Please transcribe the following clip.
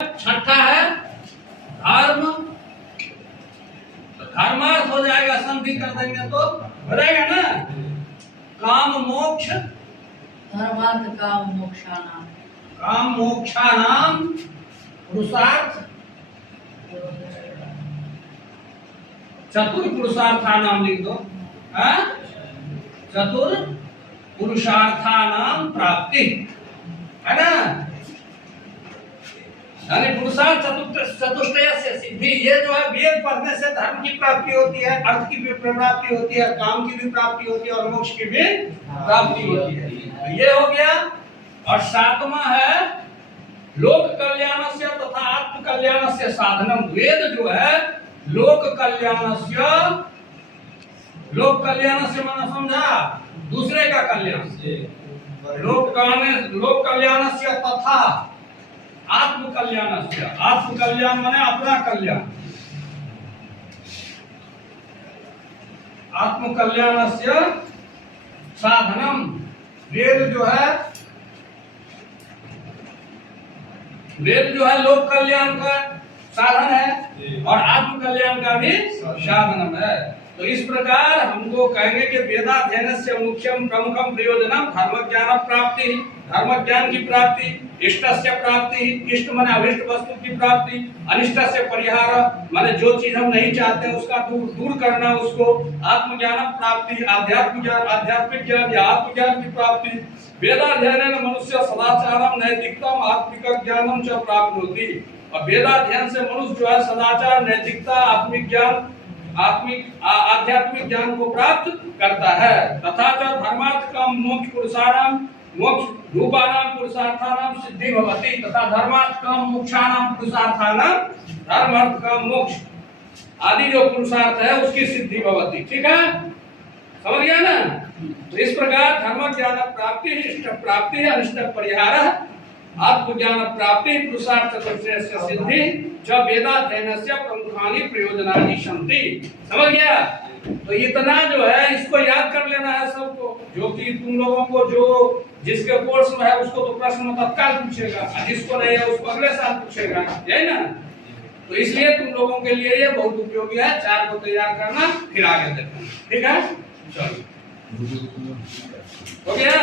छठा है धर्म। तो धर्मार्थ हो जाएगा, संधि कर देंगे तो हो जाएगा ना। काम मोक्ष, धर्मार्थ काम मोक्षानाम, काम मोक्षानाम पुरुषार्थ, चतुर पुरुषार्थानाम लिख दो। चतुर पुरुषार्थानाम प्राप्ति है ना। यानी पुरुषार्थ चतुष्टय से सिद्धि। ये जो है वेद पढ़ने से धर्म की प्राप्ति होती है, अर्थ की भी प्राप्ति होती है, काम की भी प्राप्ति होती है और मोक्ष की भी प्राप्ति होती है। तो ये हो गया। और सातवां है लोक कल्याणस्य तथा आत्म कल्याणस्य साधनम। वेद जो है लोक कल्याणस्य माने समझा, दूसरे का कल्याण। लोक कल्याणस्य तथा आत्म कल्याणस्य, आत्म कल्याण माने अपना कल्याण, आत्म कल्याणस्य साधनम। वेद जो है लोक कल्याण का साधन है और आत्म कल्याण का भी साधन है। तो इस प्रकार हमको कहेंगे कि वेदाध्ययनस्य मुख्यम प्रमुखम प्रयोजनम धर्म ज्ञान प्राप्ति, धर्म ज्ञान की प्राप्ति, इष्टस्य प्राप्ति, इष्ट माने अभिष्ट वस्तु की प्राप्ति, अनिष्टस्य परिहार माने जो चीज हम नहीं चाहते उसका दूर करना, उसको आत्मज्ञान प्राप्ति, आध्यात्मिक ज्ञान या आत्मज्ञान की प्राप्ति। वेदाध्ययनेन मनुष्य सदाचारम नैतिकतम आत्मिक ज्ञानम च प्राप्नोति। और वेदाध्ययन से मनुष्य जो है सदाचार, नैतिकता, आत्मिक ज्ञान, आध्यात्मिक ज्ञान को प्राप्त करता है। तथा च धर्मार्थ काम मोक्ष पुरुषाणाम, मोक्ष रूपाणाम पुरुषार्थानाम सिद्धि भवति। तथा धर्मार्थ काम मोक्षाणाम पुरुषार्थानाम, धर्म अर्थ काम मोक्ष आदि जो पुरुषार्थ है उसकी सिद्धि भवति। ठीक है, समझ गया ना। तो इस प्रकार धर्म ज्ञान प्राप्ति, इष्ट प्राप्ति, अनिष्ट परिहार, आत्मज्ञान प्राप्ति, पुरुषार्थ चतुष्टय सिद्धि च वेदाध्ययनस्य प्रमुखानि प्रयोजनानि सन्ति। समझ गया। तो इतना जो है इसको याद कर लेना है सबको, जो कि तुम लोगों को जो जिसके कोर्स में है उसको तो प्रश्न तत्काल पूछेगा, जिसको नहीं है उसको अगले साल पूछेगा, है ना। तो इसलिए तुम लोगों के लिए ये बहुत उपयोगी है। 4 को तैयार करना, फिर आगे देखना। ठीक है, चलो हो गया।